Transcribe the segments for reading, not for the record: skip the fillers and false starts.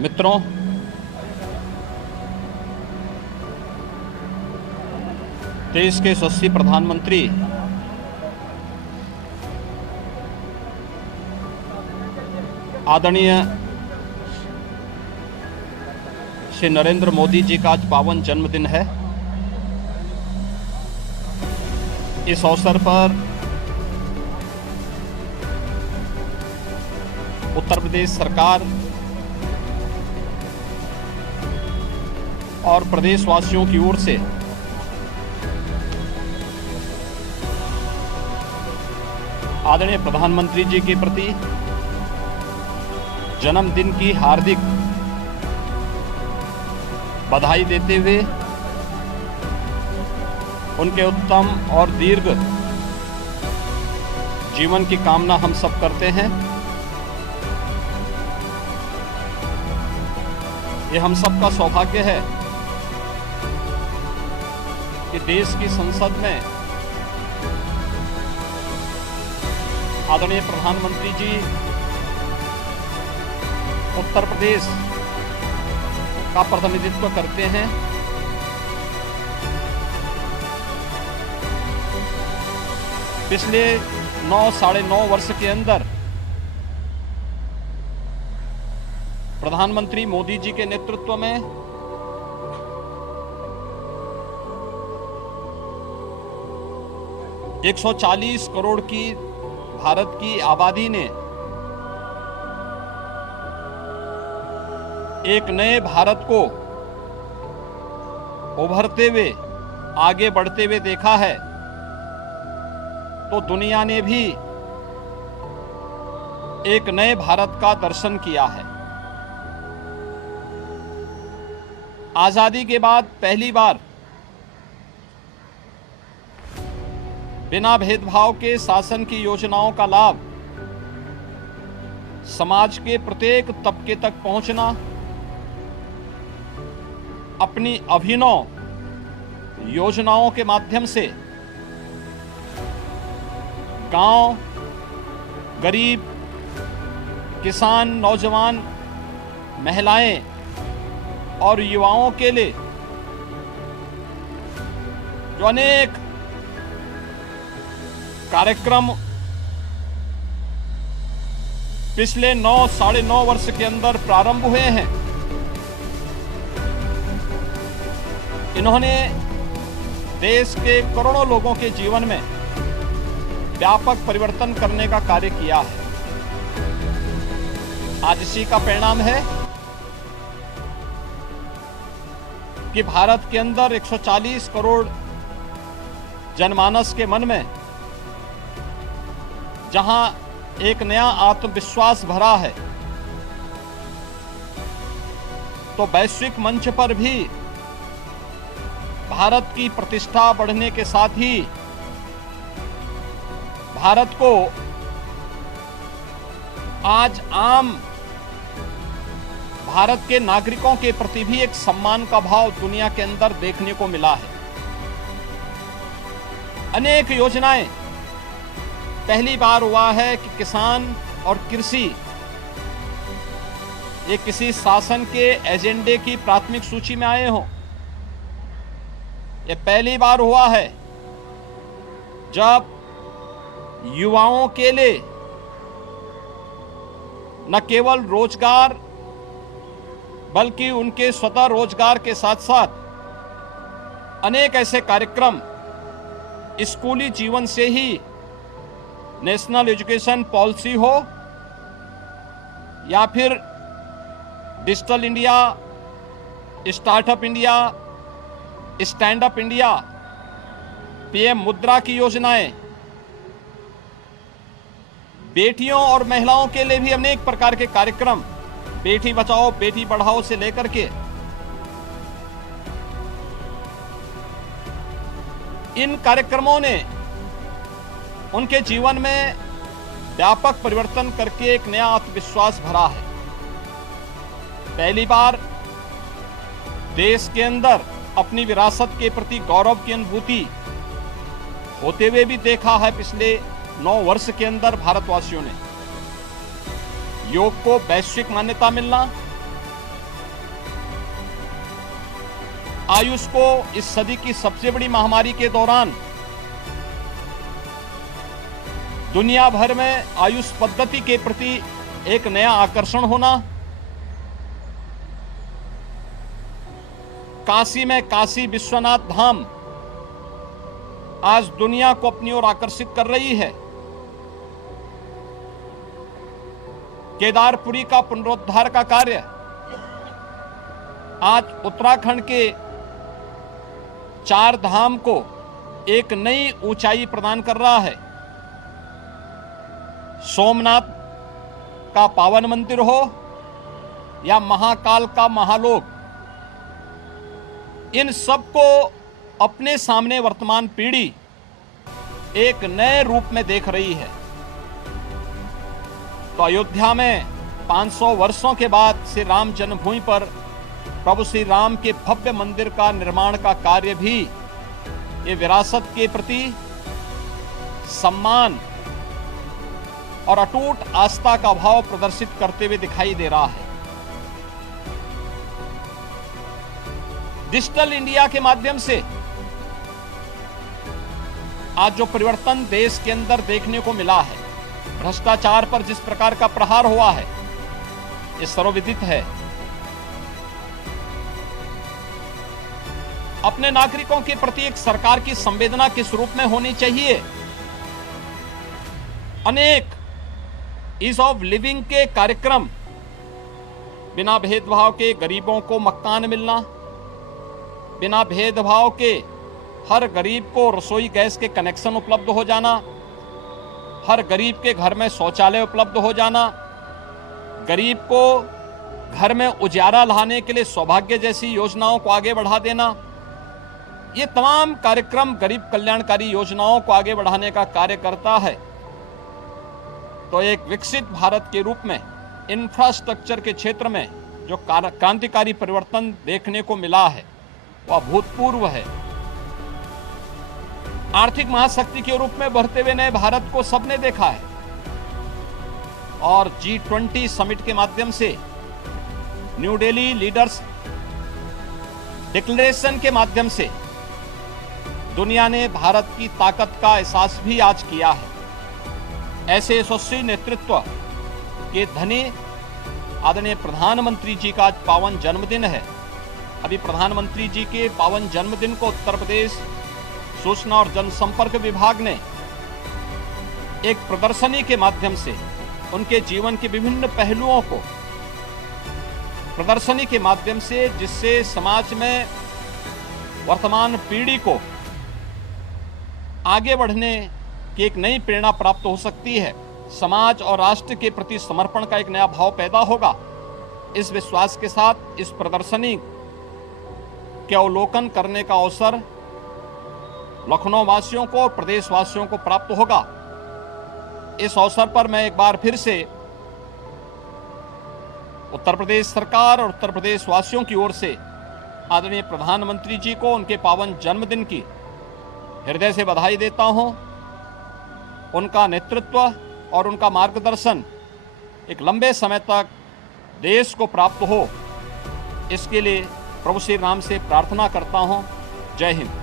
मित्रों, देश के यशस्वी प्रधानमंत्री आदरणीय श्री नरेंद्र मोदी जी का आज पावन जन्मदिन है। इस अवसर पर उत्तर प्रदेश सरकार और प्रदेशवासियों की ओर से आदरणीय प्रधानमंत्री जी के प्रति जन्मदिन की हार्दिक बधाई देते हुए उनके उत्तम और दीर्घ जीवन की कामना हम सब करते हैं। ये हम सब का सौभाग्य है कि देश की संसद में आदरणीय प्रधानमंत्री जी उत्तर प्रदेश का प्रतिनिधित्व करते हैं। पिछले 9-9.5 वर्ष के अंदर प्रधानमंत्री मोदी जी के नेतृत्व में एक 140 करोड़ की भारत की आबादी ने एक नए भारत को उभरते हुए आगे बढ़ते हुए देखा है, तो दुनिया ने भी एक नए भारत का दर्शन किया है। आजादी के बाद पहली बार बिना भेदभाव के शासन की योजनाओं का लाभ समाज के प्रत्येक तबके तक पहुंचना, अपनी अभिनव योजनाओं के माध्यम से गांव, गरीब, किसान, नौजवान, महिलाएं और युवाओं के लिए जो अनेक कार्यक्रम पिछले 9-9.5 वर्ष के अंदर प्रारंभ हुए हैं, इन्होंने देश के करोड़ों लोगों के जीवन में व्यापक परिवर्तन करने का कार्य किया है। आज इसी का परिणाम है कि भारत के अंदर 140 करोड़ जनमानस के मन में जहां एक नया आत्मविश्वास भरा है, तो वैश्विक मंच पर भी भारत की प्रतिष्ठा बढ़ने के साथ ही भारत को आज आम भारत के नागरिकों के प्रति भी एक सम्मान का भाव दुनिया के अंदर देखने को मिला है। अनेक योजनाएं पहली बार हुआ है कि किसान और कृषि ये किसी शासन के एजेंडे की प्राथमिक सूची में आए हों। ये पहली बार हुआ है जब युवाओं के लिए न केवल रोजगार बल्कि उनके स्वतः रोजगार के साथ साथ अनेक ऐसे कार्यक्रम स्कूली जीवन से ही नेशनल एजुकेशन पॉलिसी हो या फिर digital India, startup India, stand up India, PM मुद्रा की योजनाएं, बेटियों और महिलाओं के लिए भी अनेक प्रकार के कार्यक्रम, बेटी बचाओ बेटी पढ़ाओ से लेकर के इन कार्यक्रमों ने उनके जीवन में व्यापक परिवर्तन करके एक नया आत्मविश्वास भरा है। पहली बार देश के अंदर अपनी विरासत के प्रति गौरव की अनुभूति होते हुए भी देखा है। पिछले 9 वर्ष के अंदर भारतवासियों ने योग को वैश्विक मान्यता मिलना, आयुष को इस सदी की सबसे बड़ी महामारी के दौरान दुनिया भर में आयुष पद्धति के प्रति एक नया आकर्षण होना, काशी में काशी विश्वनाथ धाम आज दुनिया को अपनी ओर आकर्षित कर रही है। केदारपुरी का पुनरुद्धार का कार्य आज उत्तराखंड के 4 धाम को एक नई ऊंचाई प्रदान कर रहा है। सोमनाथ का पावन मंदिर हो या महाकाल का महालोक, इन सबको अपने सामने वर्तमान पीढ़ी एक नए रूप में देख रही है। तो अयोध्या में 500 वर्षों के बाद श्री राम जन्मभूमि पर प्रभु श्री राम के भव्य मंदिर का निर्माण का कार्य भी ये विरासत के प्रति सम्मान और अटूट आस्था का भाव प्रदर्शित करते हुए दिखाई दे रहा है। डिजिटल इंडिया के माध्यम से आज जो परिवर्तन देश के अंदर देखने को मिला है, भ्रष्टाचार पर जिस प्रकार का प्रहार हुआ है, ये सर्वविदित है। अपने नागरिकों के प्रति एक सरकार की संवेदना किस रूप में होनी चाहिए। अनेक ईज ऑफ लिविंग के कार्यक्रम, बिना भेदभाव के गरीबों को मकान मिलना, बिना भेदभाव के हर गरीब को रसोई गैस के कनेक्शन उपलब्ध हो जाना, हर गरीब के घर में शौचालय उपलब्ध हो जाना, गरीब को घर में उजाला लाने के लिए सौभाग्य जैसी योजनाओं को आगे बढ़ा देना, ये तमाम कार्यक्रम गरीब कल्याणकारी योजनाओं को आगे बढ़ाने का कार्य करता है। तो एक विकसित भारत के रूप में इंफ्रास्ट्रक्चर के क्षेत्र में जो क्रांतिकारी परिवर्तन देखने को मिला है वह अभूतपूर्व है। आर्थिक महाशक्ति के रूप में बढ़ते हुए नए भारत को सबने देखा है और G20 समिट के माध्यम से न्यू दिल्ली लीडर्स डिक्लेरेशन के माध्यम से दुनिया ने भारत की ताकत का एहसास भी आज किया है। ऐसे यशस्वी नेतृत्व के धनी आदरणीय प्रधानमंत्री जी का आज पावन जन्मदिन है। अभी प्रधानमंत्री जी के पावन जन्मदिन को उत्तर प्रदेश सूचना और जनसंपर्क विभाग ने एक प्रदर्शनी के माध्यम से उनके जीवन के विभिन्न पहलुओं को प्रदर्शनी के माध्यम से, जिससे समाज में वर्तमान पीढ़ी को आगे बढ़ने की एक नई प्रेरणा प्राप्त हो सकती है। समाज और राष्ट्र के प्रति समर्पण का एक नया भाव पैदा होगा। इस विश्वास के साथ इस प्रदर्शनी के अवलोकन करने का अवसर लखनऊ वासियों को और प्रदेशवासियों को प्राप्त होगा। इस अवसर पर मैं एक बार फिर से उत्तर प्रदेश सरकार और उत्तर प्रदेश वासियों की ओर से आदरणीय प्रधानमंत्री जी को उनके पावन जन्मदिन की हृदय से बधाई देता हूं। उनका नेतृत्व और उनका मार्गदर्शन एक लंबे समय तक देश को प्राप्त हो, इसके लिए प्रभु श्री राम से प्रार्थना करता हूं। जय हिंद।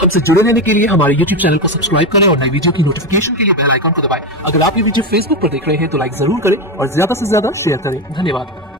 हमसे जुड़े रहने के लिए हमारे YouTube चैनल को सब्सक्राइब करें और नई वीडियो की नोटिफिकेशन के लिए बेल आइकन को दबाएं। अगर आप ये वीडियो Facebook पर देख रहे हैं तो लाइक जरूर करें और ज्यादा से ज्यादा शेयर करें। धन्यवाद।